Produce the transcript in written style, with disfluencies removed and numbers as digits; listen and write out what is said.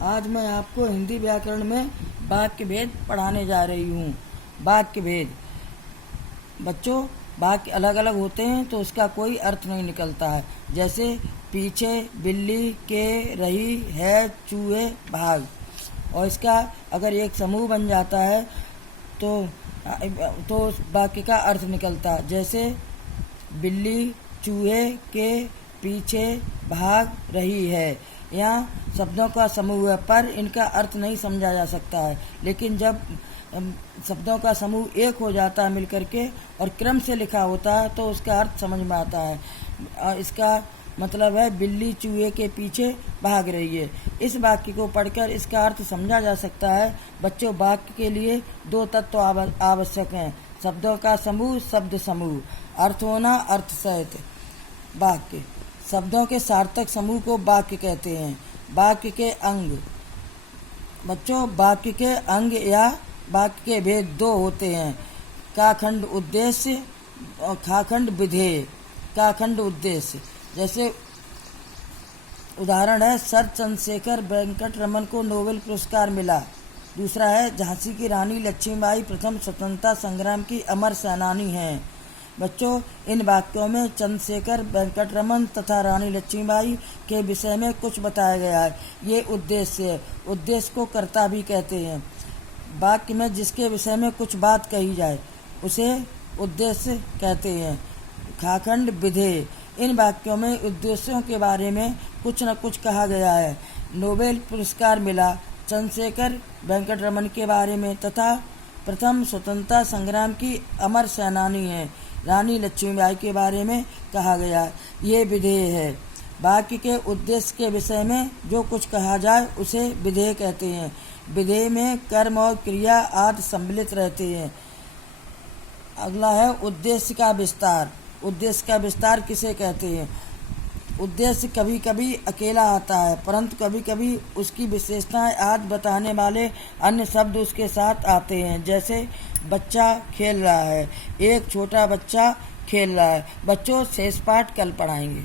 आज मैं आपको हिंदी व्याकरण में वाक्य भेद पढ़ाने जा रही हूँ। वाक्य भेद। बच्चों, वाक्य अलग अलग होते हैं तो उसका कोई अर्थ नहीं निकलता है। जैसे पीछे, बिल्ली, के, रही, है, चूहे, भाग। और इसका अगर एक समूह बन जाता है तो उस वाक्य का अर्थ निकलता है। जैसे बिल्ली, चूहे, के, पीछे, भाग, रही है। यहाँ शब्दों का समूह है पर इनका अर्थ नहीं समझा जा सकता है। लेकिन जब शब्दों का समूह एक हो जाता है मिलकर के और क्रम से लिखा होता है तो उसका अर्थ समझ में आता है। इसका मतलब है बिल्ली चूहे के पीछे भाग रही है। इस वाक्य को पढ़कर इसका अर्थ समझा जा सकता है। बच्चों, वाक्य के लिए दो तत्व आवश्यक हैं: शब्दों का समूह, शब्द समूह, अर्थ होना, अर्थ सहित। वाक्य। शब्दों के सार्थक समूह को वाक्य कहते हैं। वाक्य के अंग। बच्चों, वाक्य के अंग या वाक्य के भेद दो होते हैं: काखंड उद्देश्य और खाखंड विधेय। काखंड उद्देश्य जैसे उदाहरण है, सर चंद्रशेखर वेंकटरमन को नोबेल पुरस्कार मिला। दूसरा है, झांसी की रानी लक्ष्मीबाई प्रथम स्वतंत्रता संग्राम की अमर सेनानी हैं। बच्चों, इन वाक्यों में चंद्रशेखर वेंकटरमन तथा रानी लक्ष्मीबाई के विषय में कुछ बताया गया है। ये उद्देश्य है। उद्देश्य को कर्ता भी कहते हैं। वाक्य में जिसके विषय में कुछ बात कही जाए उसे उद्देश्य कहते हैं। खाखंड विधेय। इन वाक्यों में उद्देश्यों के बारे में कुछ न कुछ कहा गया है। नोबेल पुरस्कार मिला चंद्रशेखर वेंकटरमन के बारे में तथा प्रथम स्वतंत्रता संग्राम की अमर सेनानी है रानी लक्ष्मीबाई के बारे में कहा गया है। ये विधेय है। वाक्य के उद्देश्य के विषय में जो कुछ कहा जाए उसे विधेय कहते हैं। विधेय में कर्म और क्रिया आदि सम्मिलित रहते हैं। अगला है उद्देश्य का विस्तार। उद्देश्य का विस्तार किसे कहते हैं? उद्देश्य कभी कभी अकेला आता है परंतु कभी कभी उसकी विशेषताएं आदि बताने वाले अन्य शब्द उसके साथ आते हैं। जैसे बच्चा खेल रहा है, एक छोटा बच्चा खेल रहा है। बच्चों, शेष पाठ कल पढ़ाएंगे।